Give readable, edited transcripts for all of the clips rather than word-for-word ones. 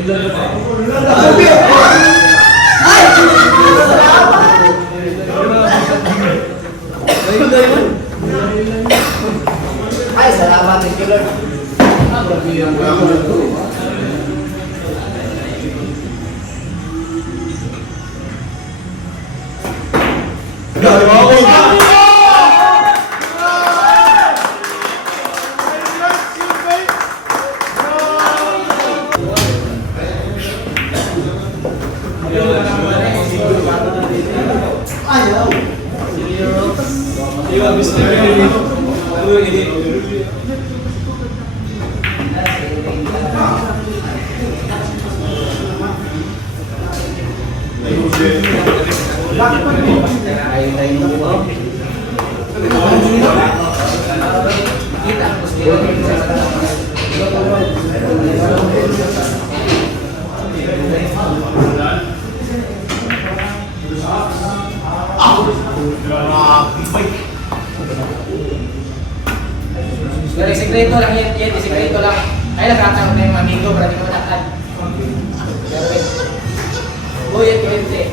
Ay, salamat. Thank you, Lord. Sekreto lang yan, sekreto lang. Ay, nagkataon na yung amigo, para di ko matakan. Oh, yan, yan.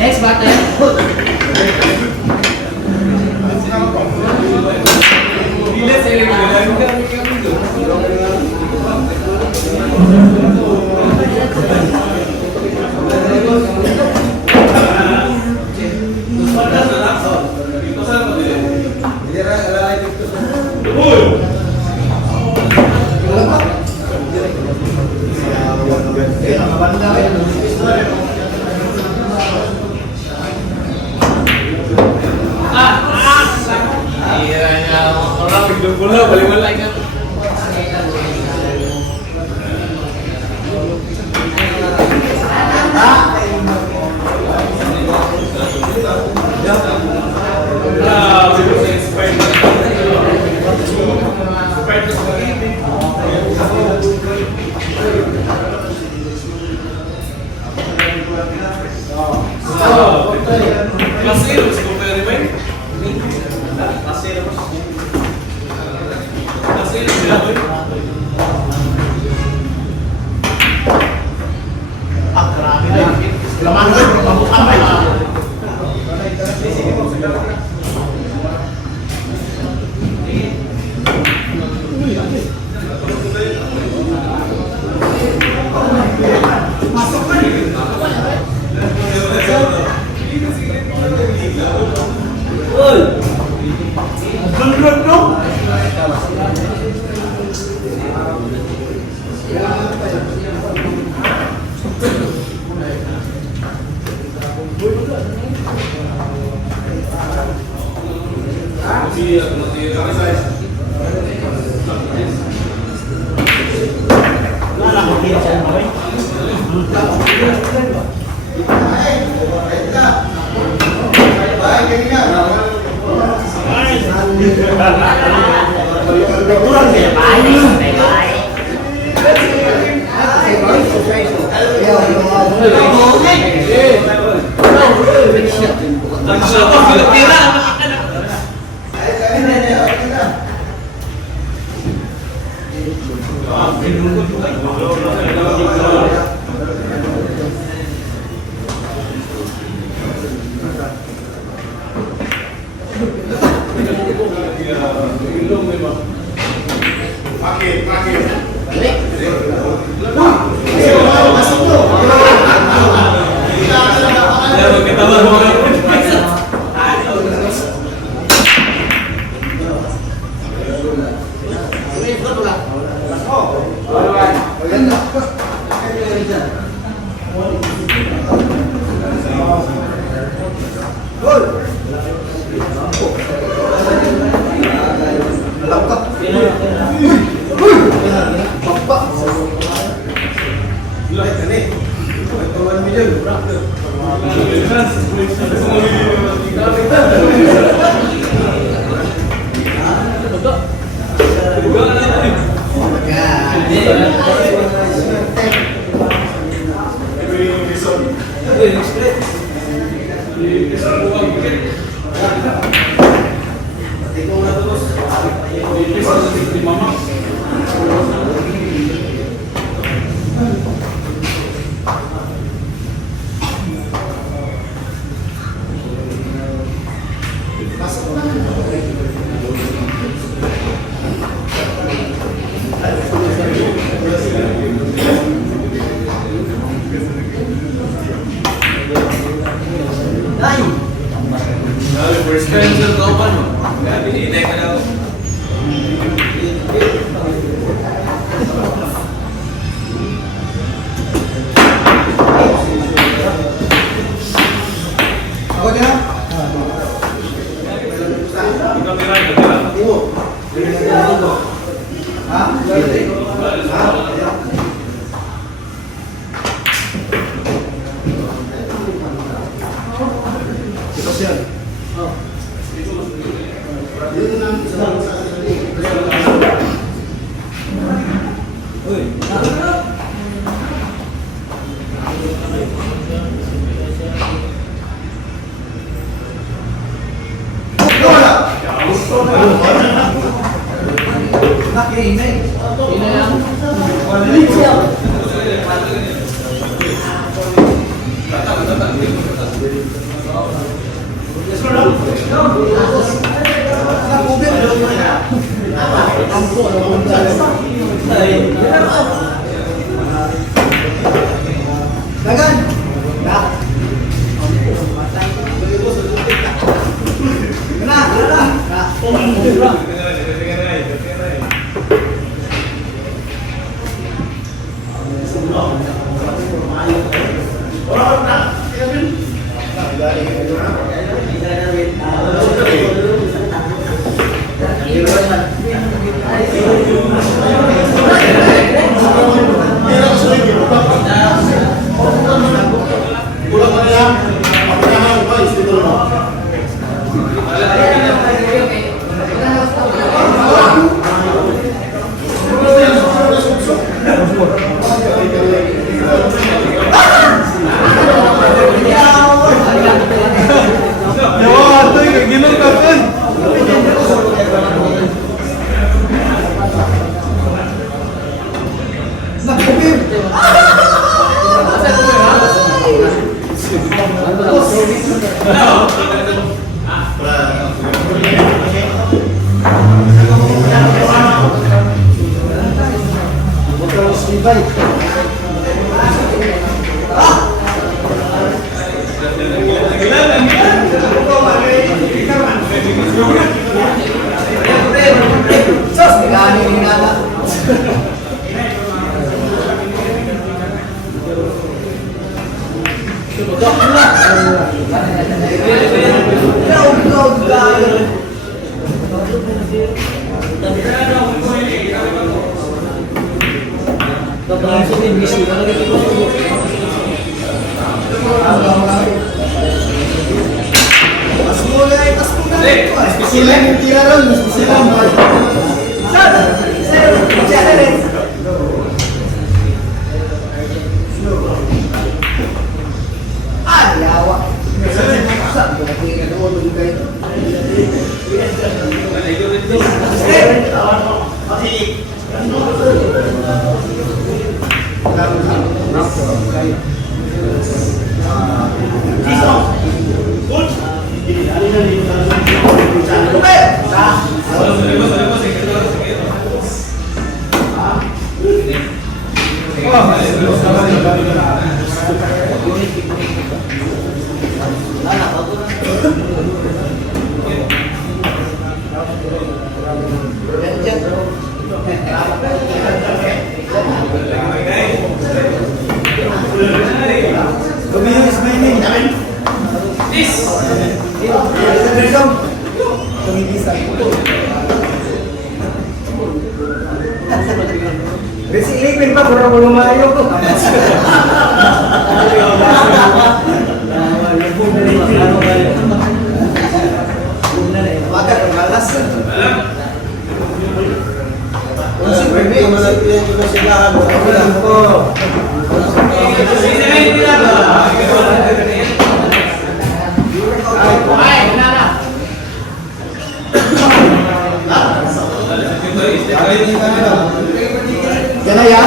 Next Laman ko, pabukang ba? Silang yung tira ron, silang. Yawa. Saan ko nakikita doon doon kayo? Besi ilipin pa, kurang lumayo ko. Makan malas. Jangan ya.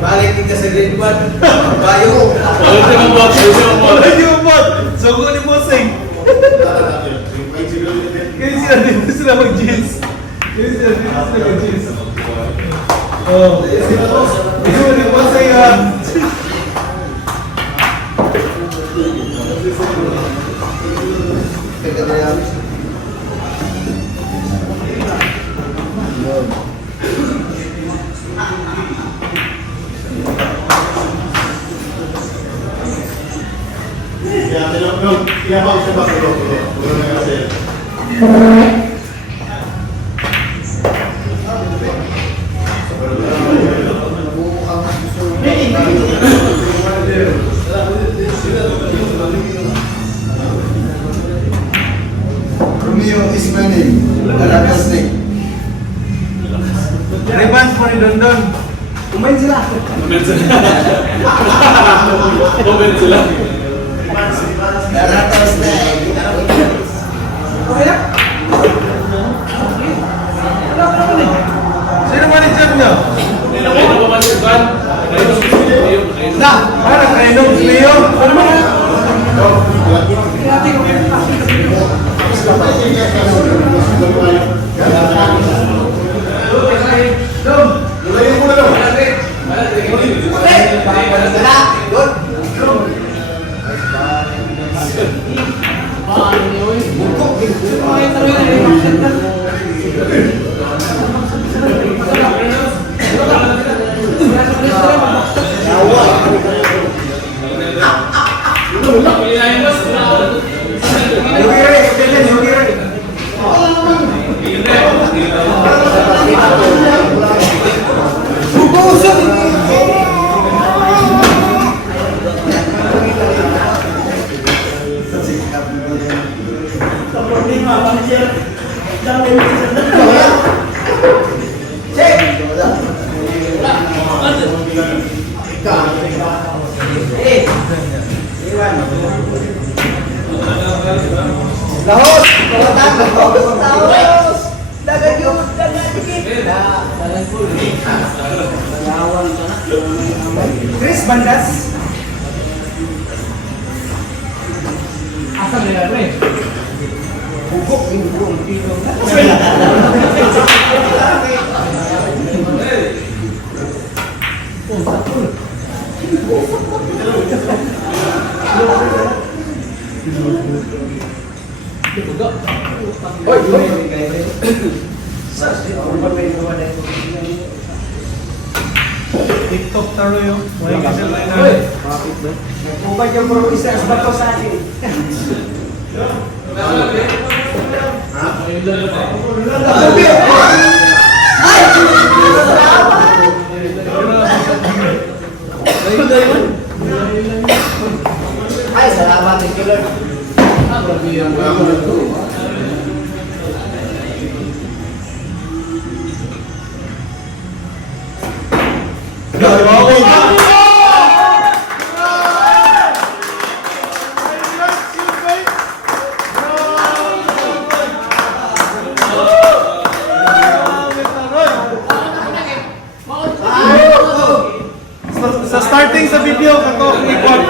Balik kita sa grade 1. Bayo. So ko ni Moseng. Kaya sila dito sila mag-jeans. Oh, ito ni Moseng ah. Ya, vamos a pasar Romeo is my name. Alakas name. Revans mo ni Dondon. Kumain sila. Alakas name. Sino manager niyo? Na, Parang kainom Leo. Ano ba? Lahos! Lahos! Dagan yun! Dagan dikit! Chris Bandas! Asal nila ito eh. Bugok! Bugok! TikTok taro yun. Wala kasi lang na. Kupag yung bro isa sa bato sa akin. Ay, salamat. Thank you, Lord. Sa starting sa video kato ikot.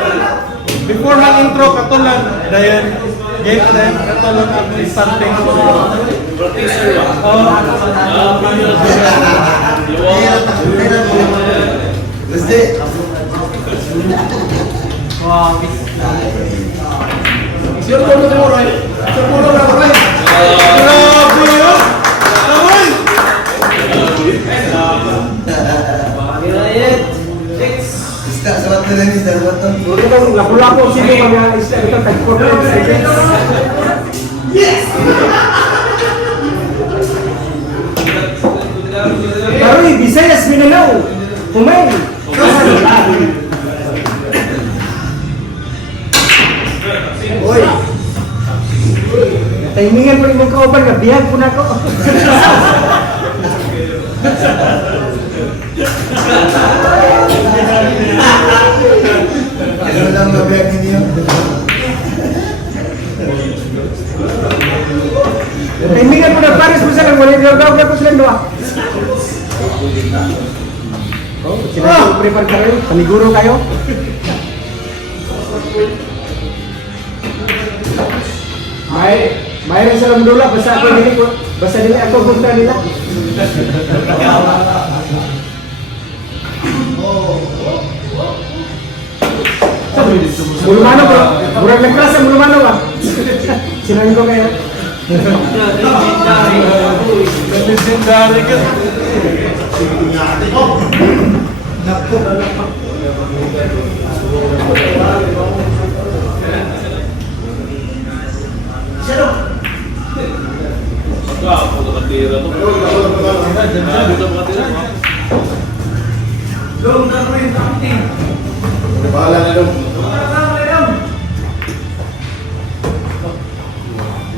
Before mag intro kato lang dayon game then kato lang ang starting. Let's do it. Sure po ito mo, Roy. Sure po ito mo, Roy. Grabe yun! Naman! Isda sa bato lang, isda sa bato. Lapu-lapu sini mga isda ito tag-corporate seconds. Baroy, Visayas, Mindanao. Kumain. Oy. Timingan po yung kauban nga biyag po na ko. Ano lang mabiyag ninyo? Timingan po na Paris po sila. Wala yung gawag po sila doa. Oh, sila yung prepare ka rin. Paniguro kayo. Mayroon silang dula. Basta ako nili ko. Basta nili ako punta nila. Mulumano bro. Murag nagklasa mulumano ba? Sinabi ko kayo. Legendary ka. Bahala na dong.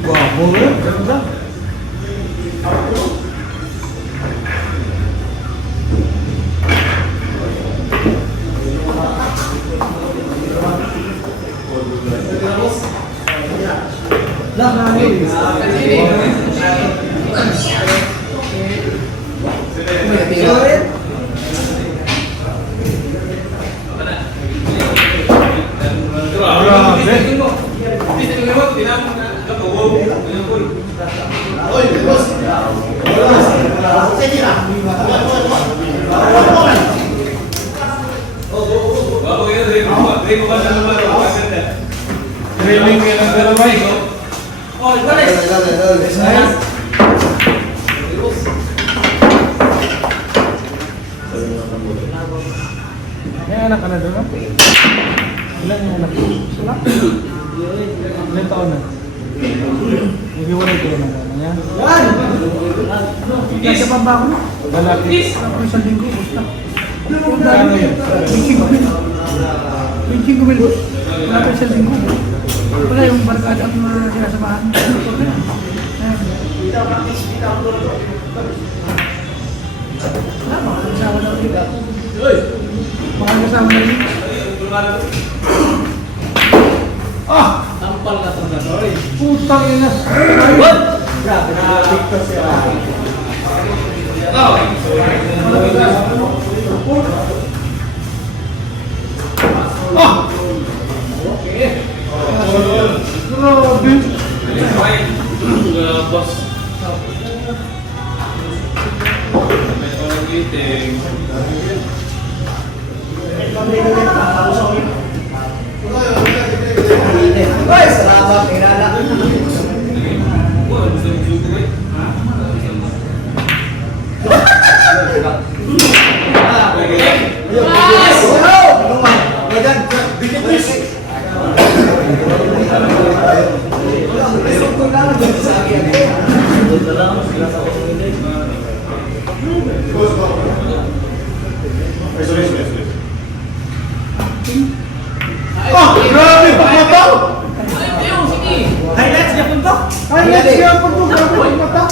Wow, ganda. Grabe. Drilling yan ang dalawa eh. Nice. May anak ka na doon, no? Ilan yung anak ko? Sula? Ilan taon na? Nag-iwalay ko na gano'n yan. Nasa baba ko. Lalaki. Ako isang linggo, gusto. Kano yun? 25 mil. 25 mil. Wala pa isang linggo. Wala yung barkada ang mga sinasamahan. Wala, mga kasawa na ulit. Mga kasawa na ulit. Ah! Tampal na ito na, sorry. Putang ina. What? Grabe na, Victor siya. Ah! Grabe. Ay, salamat, Irana. Ah! Grabe pagmata! Ayun, sige. Highlights niya punto. Highlights siya pag grabe pagmata!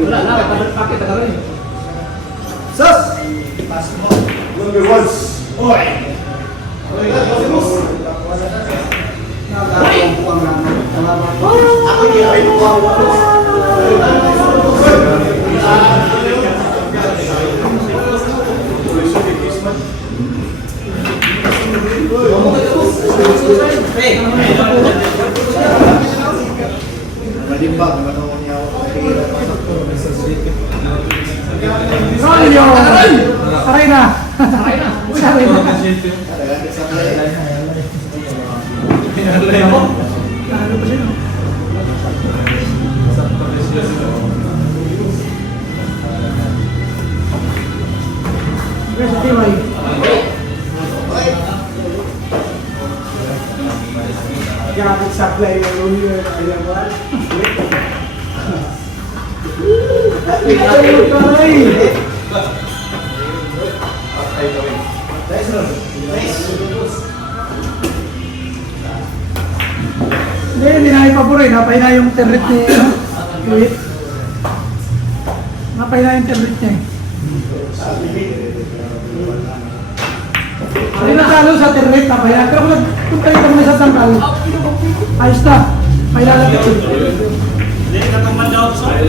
Wala na, pakita ka rin. Sus! Number ones. Oy! Nakakapuang naman. Ako yung ay Malimbang, matawag niya ako. Rolyo! Aray na! Aray na. Aray na! Lalo pa siya. Where's the TY? Gamit supply ng Rolyo. Ayan ba? Hindi na ipaburo eh. Napay na yung territ ni Kuwait. Napay na yung territ niya eh. Hindi natalo sa territ, napay na. Pero kung nagpunta ito muna sa tangkal, ayos na. May lalapit. Hindi ka naman daw sa